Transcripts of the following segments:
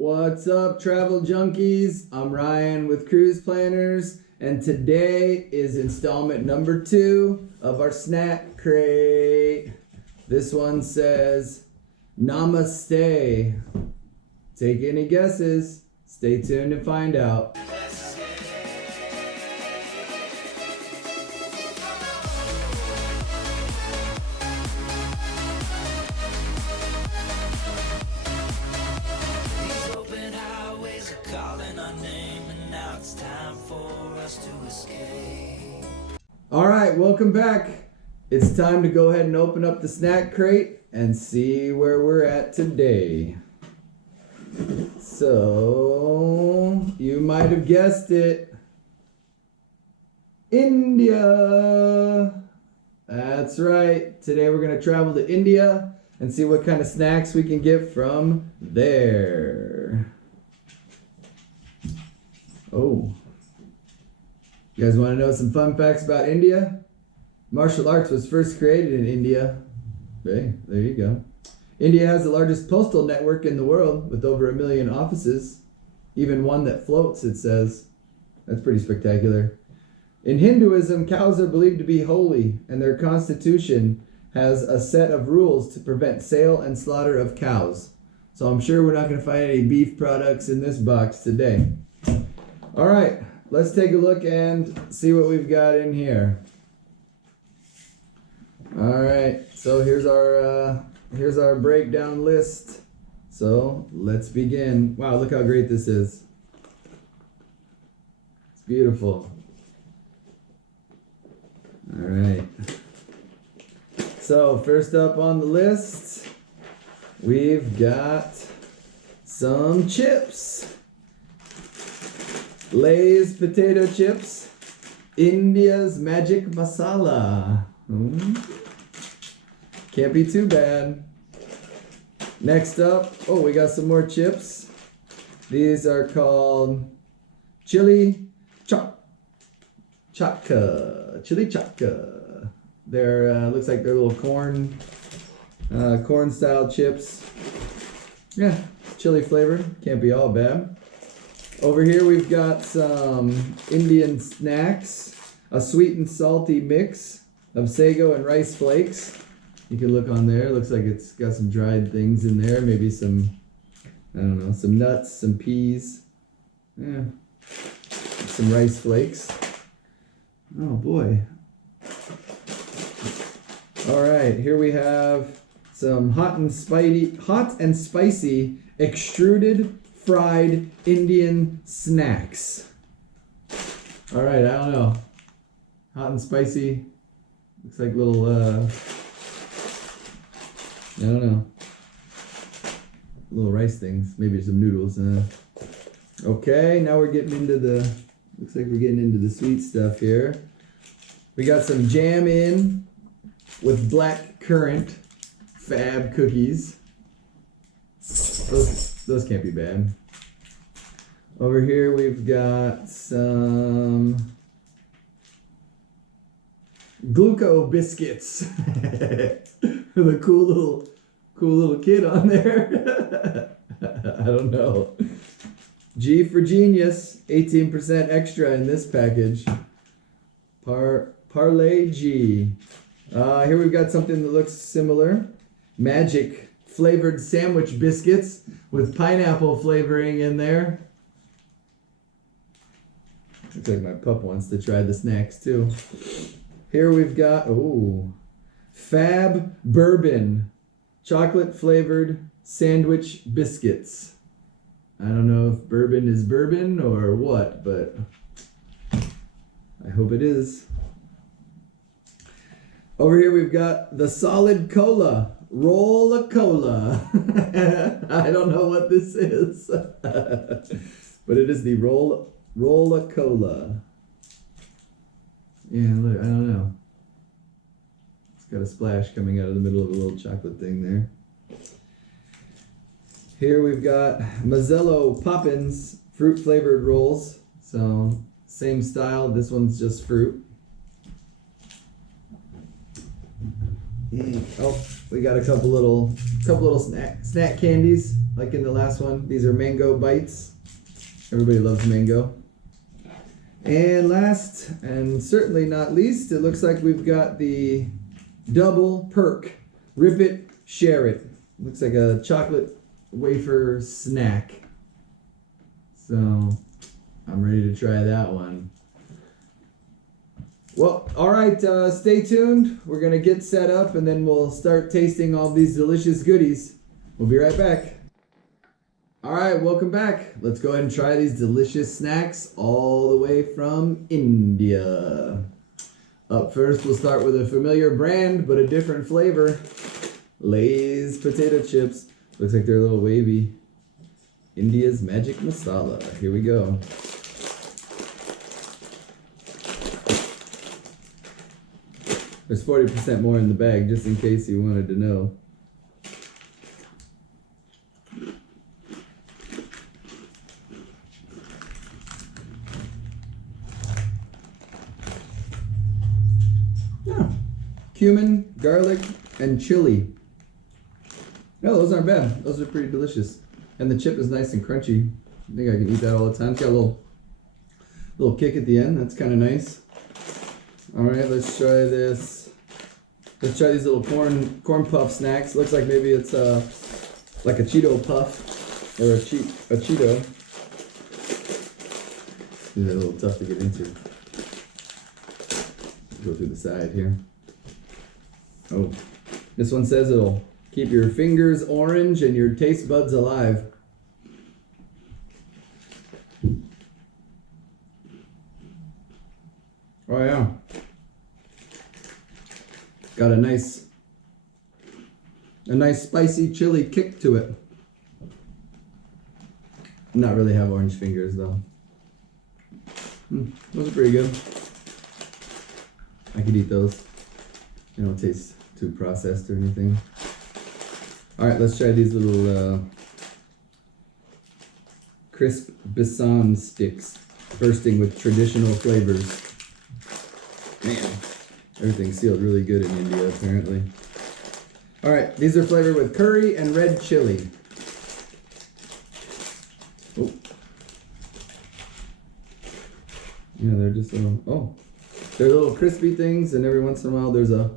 What's up, travel junkies? I'm Ryan with Cruise Planners, and today is installment number 2 of our snack crate. This one says, Namaste. Take any guesses? Stay tuned to find out. Alright, welcome back. It's time to go ahead and open up the snack crate and see where we're at today. So, you might have guessed it. India! That's right. Today we're going to travel to India and see what kind of snacks we can get from there. Oh. You guys want to know some fun facts about India? Martial arts was first created in India. Hey, there you go. India has the largest postal network in the world with over 1 million offices. Even one that floats, it says. That's pretty spectacular. In Hinduism, cows are believed to be holy, and their constitution has a set of rules to prevent sale and slaughter of cows. So I'm sure we're not going to find any beef products in this box today. All right. Let's take a look and see what we've got in here. All right, so here's our breakdown list. So let's begin. Wow, look how great this is. It's beautiful. All right. So first up on the list, we've got some chips. Lay's potato chips, India's magic masala. Can't be too bad. Next up, we got some more chips. These are called chili chatka. Chili chatka. They're looks like they're little corn style chips. Yeah, chili flavor. Can't be all bad. Over here we've got some Indian snacks, a sweet and salty mix of sago and rice flakes. You can look on there, it looks like it's got some dried things in there, maybe some, I don't know, some nuts, some peas, yeah, some rice flakes. Oh boy. All right, here we have some hot and spicy extruded fried Indian snacks. All right, I don't know. Hot and spicy. Looks like little, I don't know. Little rice things. Maybe some noodles. Okay, now we're getting into looks like we're getting into the sweet stuff here. We got some jam in with black currant fab cookies. Those can't be bad. Over here we've got some gluco biscuits with a cool little kid on there. I don't know. G for genius, 18% extra in this package. Parlay G. Here we've got something that looks similar. Magic flavored sandwich biscuits with pineapple flavoring in there. Looks like my pup wants to try the snacks too. Here we've got, Fab Bourbon chocolate flavored sandwich biscuits. I don't know if bourbon is bourbon or what, but I hope it is. Over here we've got the solid cola. Roll-a-cola. I don't know what this is. But it is the Roll-a-cola. Yeah, look, I don't know. It's got a splash coming out of the middle of a little chocolate thing there. Here we've got Mazzello Poppins fruit flavored rolls. So, same style. This one's just fruit. Oh, we got a couple little snack candies, like in the last one. These are mango bites. Everybody loves mango. And last, and certainly not least, it looks like we've got the double perk. Rip it, share it. Looks like a chocolate wafer snack. So, I'm ready to try that one. Well, all right, stay tuned. We're going to get set up and then we'll start tasting all these delicious goodies. We'll be right back. All right, welcome back. Let's go ahead and try these delicious snacks all the way from India. Up first, we'll start with a familiar brand, but a different flavor. Lay's potato chips. Looks like they're a little wavy. India's magic masala. Here we go. There's 40% more in the bag, just in case you wanted to know. Yeah. Cumin, garlic, and chili. No, those aren't bad. Those are pretty delicious. And the chip is nice and crunchy. I think I can eat that all the time. It's got a little kick at the end. That's kind of nice. All right, let's try this. Let's try these little corn puff snacks. Looks like maybe it's like a Cheeto puff or a Cheeto. These are a little tough to get into. Go through the side here. Oh, this one says it'll keep your fingers orange and your taste buds alive. Oh yeah. Got a nice spicy chili kick to it. Not really have orange fingers though. Those are pretty good. I could eat those. They don't taste too processed or anything. Alright, let's try these little crisp besan sticks, bursting with traditional flavors. Man, everything's sealed really good in India, apparently. Alright, these are flavored with curry and red chili. Oh. Yeah, they're just little, they're little crispy things, and every once in a while there's a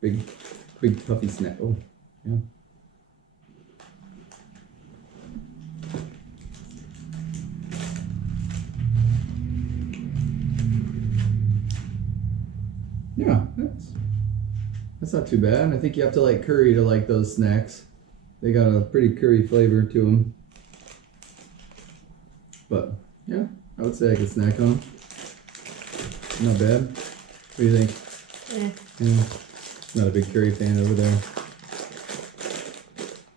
big puffy snack. Oh, yeah. Yeah, that's not too bad. I think you have to like curry to like those snacks. They got a pretty curry flavor to them. But yeah, I would say I could snack on them. Not bad. What do you think? Yeah. Not a big curry fan over there.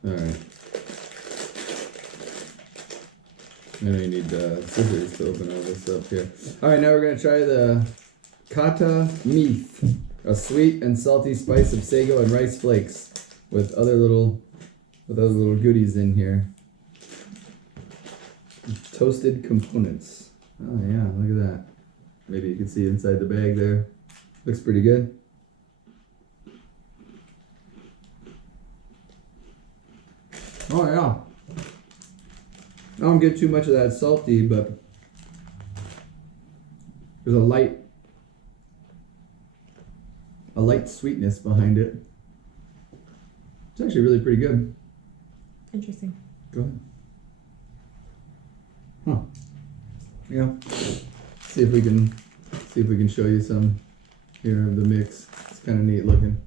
Alright. I know you need scissors to open all this up here. Alright, now we're going to try the Kata Meath, a sweet and salty spice of sago and rice flakes with other little goodies in here. Toasted components. Oh yeah, look at that. Maybe you can see inside the bag there. Looks pretty good. Oh yeah. I don't get too much of that salty, but there's a light sweetness behind it. It's actually really pretty good. Interesting. Go ahead. Huh. Yeah. See if we can show you some here of the mix. It's kind of neat looking.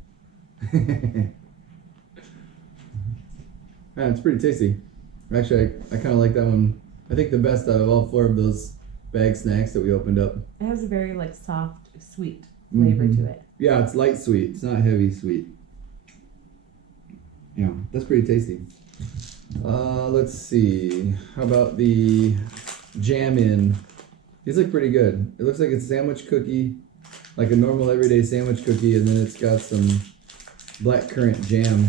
Yeah, it's pretty tasty. Actually, I kind of like that one. I think the best out of all four of those bag snacks that we opened up. It has a very like soft, sweet flavor to it. Yeah, it's light sweet. It's not heavy sweet. Yeah, that's pretty tasty. Let's see. How about the jam-in? These look pretty good. It looks like it's a sandwich cookie, like a normal everyday sandwich cookie, and then it's got some blackcurrant jam.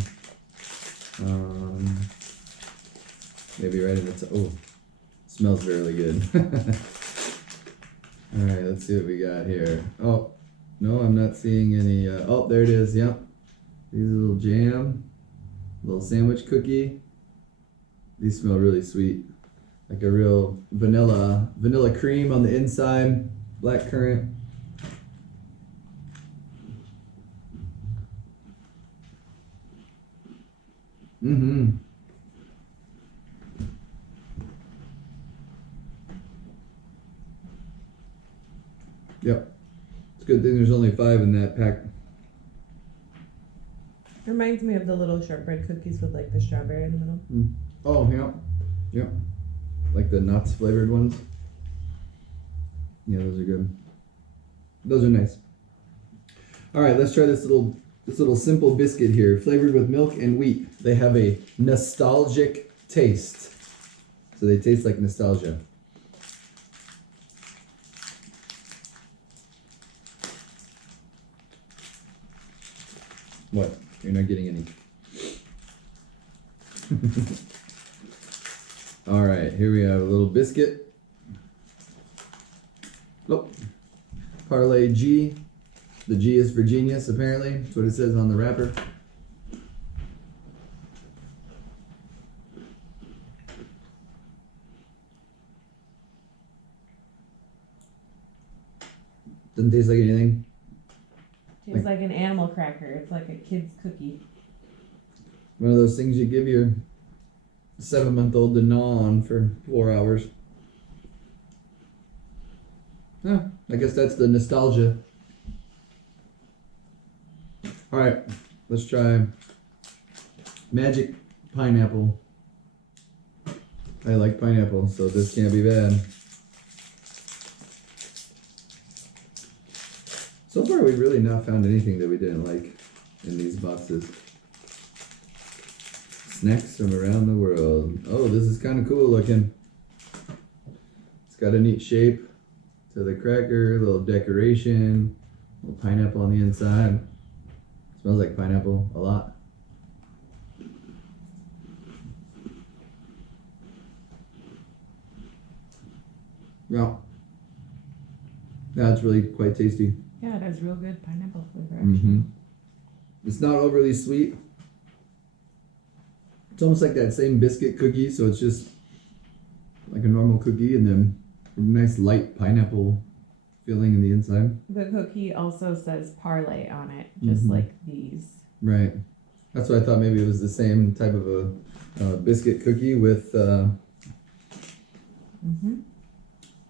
Maybe right in the it smells really good. All right, let's see what we got here. Oh, No, I'm not seeing any. Oh, there it is. Yep. These are a little jam, little sandwich cookie. These smell really sweet, like a real vanilla cream on the inside, black currant. Mm-hmm. Yep. It's a good thing there's only 5 in that pack. Reminds me of the little shortbread cookies with like the strawberry in the middle. Oh, yeah. Yep. Like the nuts flavored ones. Yeah, those are good. Those are nice. All right, let's try this little simple biscuit here, flavored with milk and wheat. They have a nostalgic taste. So they taste like nostalgia. What? You're not getting any. All right, here we have a little biscuit. Oh, Parlay G. The G is for genius, apparently. That's what it says on the wrapper. Doesn't taste like anything. Tastes like an animal cracker. It's like a kid's cookie. One of those things you give your 7-month-old to gnaw on for 4 hours. Yeah, I guess that's the nostalgia. All right, let's try magic pineapple. I like pineapple, so this can't be bad. So far, we've really not found anything that we didn't like in these boxes. Snacks from around the world. Oh, this is kind of cool looking. It's got a neat shape to the cracker, little decoration, little pineapple on the inside. Smells like pineapple a lot. Yeah. That's really quite tasty. Yeah, it has real good pineapple flavor. Mm-hmm. It's not overly sweet. It's almost like that same biscuit cookie, so it's just like a normal cookie and then a nice light pineapple filling in the inside. The cookie also says parlay on it, just like these. Right. That's why I thought maybe it was the same type of a biscuit cookie with.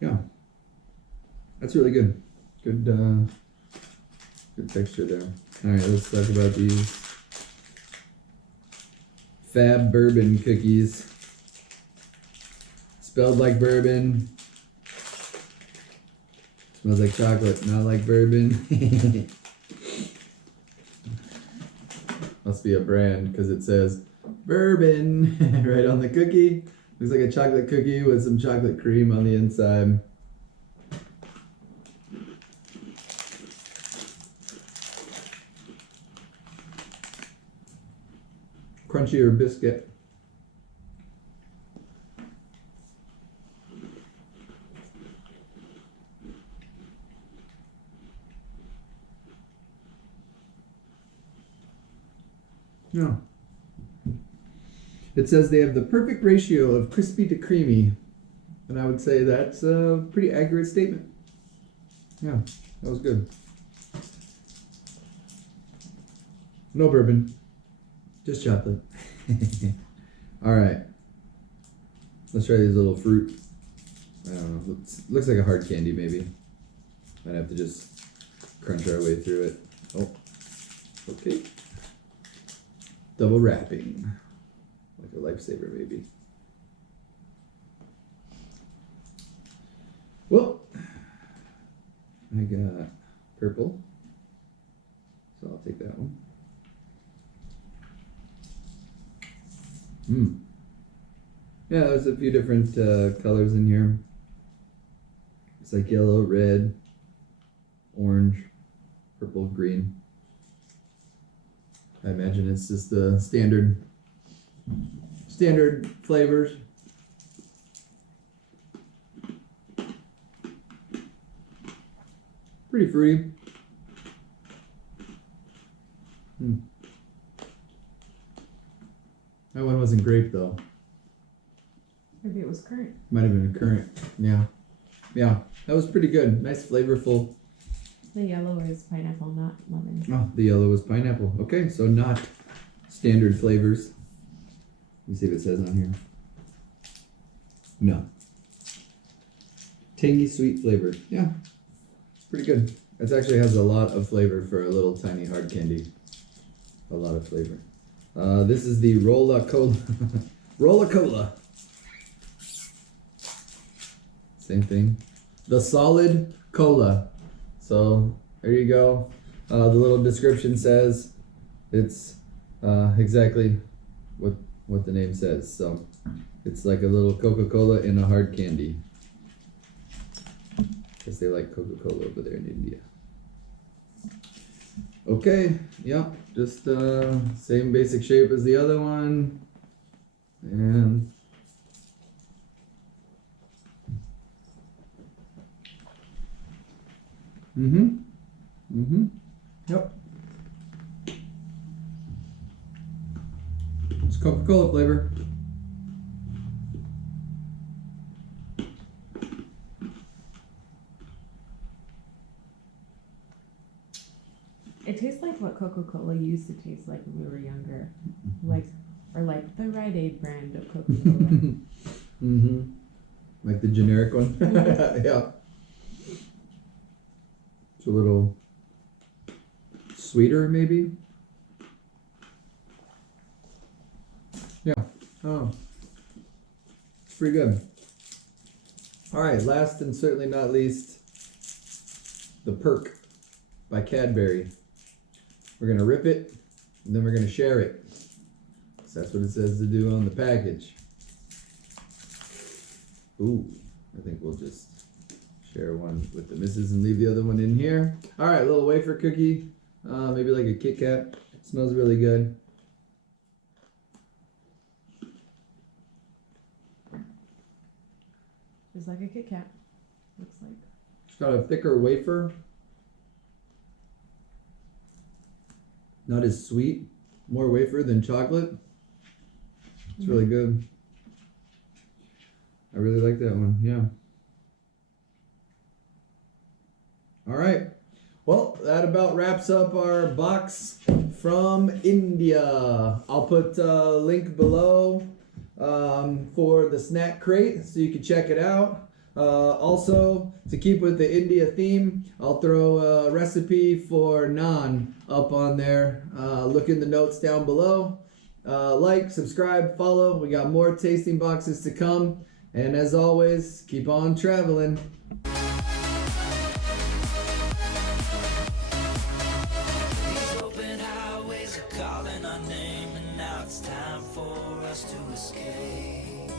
Yeah. That's really good. Good texture there. All right, let's talk about these Fab Bourbon cookies. Spelled like bourbon. Smells like chocolate, not like bourbon. Must be a brand because it says bourbon right on the cookie. Looks like a chocolate cookie with some chocolate cream on the inside. Crunchier biscuit. Yeah. It says they have the perfect ratio of crispy to creamy. And I would say that's a pretty accurate statement. Yeah, that was good. No bourbon. Just chocolate. All right. Let's try these little fruit. I don't know. Looks like a hard candy, maybe. Might have to just crunch our way through it. Oh. Okay. Double wrapping. Like a lifesaver, maybe. Well, I got purple. So I'll take that one. Yeah, there's a few different colors in here. It's like yellow, red, orange, purple, green. I imagine it's just the standard flavors. Pretty fruity. That one wasn't grape though. Maybe it was currant. Might have been a currant. Yeah. Yeah. That was pretty good. Nice flavorful. The yellow is pineapple, not lemon. Oh, the yellow was pineapple. Okay, so not standard flavors. Let me see if it says on here. No. Tangy sweet flavor. Yeah. It's pretty good. It actually has a lot of flavor for a little tiny hard candy. A lot of flavor. This is the Rolla Cola. Rolla Cola. Same thing. The solid cola. So there you go. The little description says it's exactly what the name says. So it's like a little Coca-Cola in a hard candy. Guess they like Coca-Cola over there in India. Okay, yeah, just same basic shape as the other one. And yep. It's Coca-Cola flavor. It tastes like what Coca-Cola used to taste like when we were younger. Like the Rite Aid brand of Coca-Cola. Like the generic one. Yeah. It's a little sweeter, maybe. Yeah. Oh. It's pretty good. All right. Last and certainly not least, the Perk by Cadbury. We're gonna rip it, and then we're gonna share it. So that's what it says to do on the package. Ooh, I think we'll just share one with the missus and leave the other one in here. All right, little wafer cookie, maybe like a Kit Kat. Smells really good. Just like a Kit Kat. Looks like. It's got a thicker wafer. Not as sweet. More wafer than chocolate. It's really good. I really like that one. Yeah. All right. Well, that about wraps up our box from India. I'll put a link below for the snack crate so you can check it out. Also, to keep with the India theme, I'll throw a recipe for naan up on there. Look in the notes down below. Like, subscribe, follow. We got more tasting boxes to come. And as always, keep on traveling. These open highways are calling our name, and now it's time for us to escape.